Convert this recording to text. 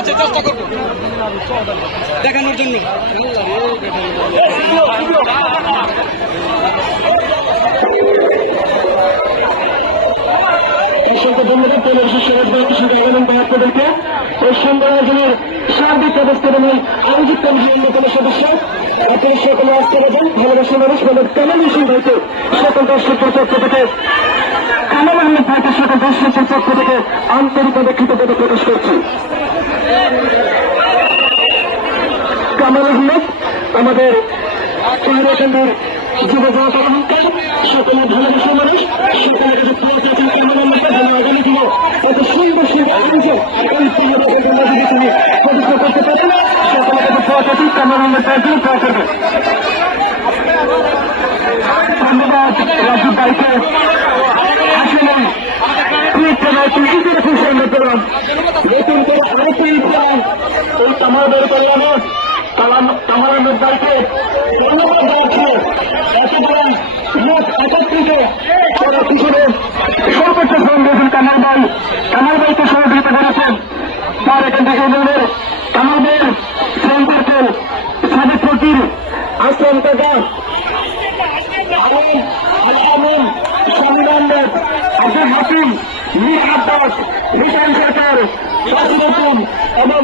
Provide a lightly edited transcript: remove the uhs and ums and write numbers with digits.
আছে, চেষ্টা করবো দেখানোর জন্য। অসংখ্য ধন্যবাদ আপনাদেরকে। এই সুন্দর আয়োজনের সার্বিক ব্যবস্থাপনায় আয়োজিত কমিটির অন্যতম সদস্য আপনাদের সকলে আসতে পারবেন ভালোবাসা মানুষ মোহাম্মদ কামাল হোসেন ভাইকে সকল দর্শকের পক্ষ থেকে, কামাল আহমেদ ভাইকে সকল দর্শকের পক্ষ থেকে আন্তরিকভাবে কৃতজ্ঞতা প্রকাশ করছি। কামাল আহমেদ আমাদের কেন্দ্রের যুব জনতা অহংকার, সকলের ভালোবাসা মানুষ, সকলের আগামী দিনে এত সুন্দর সুন্দর আয়োজন এই তিনি প্রতিষ্ঠা করতে পারেন। সকলের কাছে পৌঁছাচ্ছি কামাল আহমেদ ভাইকে দোয়া করবেন। ধন্যবাদ রাজু ভাইকে। আসলে করলাম নতুন করে আরেকটি ইসলাম এই কামালের কল্যাণে কামাল আহমেদ ভাইকে ধন্যবাদ জানাচ্ছি। একেবারে লোক একত্রিত হিসেবে সর্বোচ্চ শ্রম দিয়েছেন কামাল ভাইকে সহযোগিতা করেছেন। তার এখান থেকে ইউনিয়নের কামাল ভাইয়ের শ্রম সার্কেল সাদেক ফকির, আসলাম কাকা, আমিন, শামিল আহমেদ, আব্দুল হাকিম, মির আব্বাস, মিশান সরকার, এবং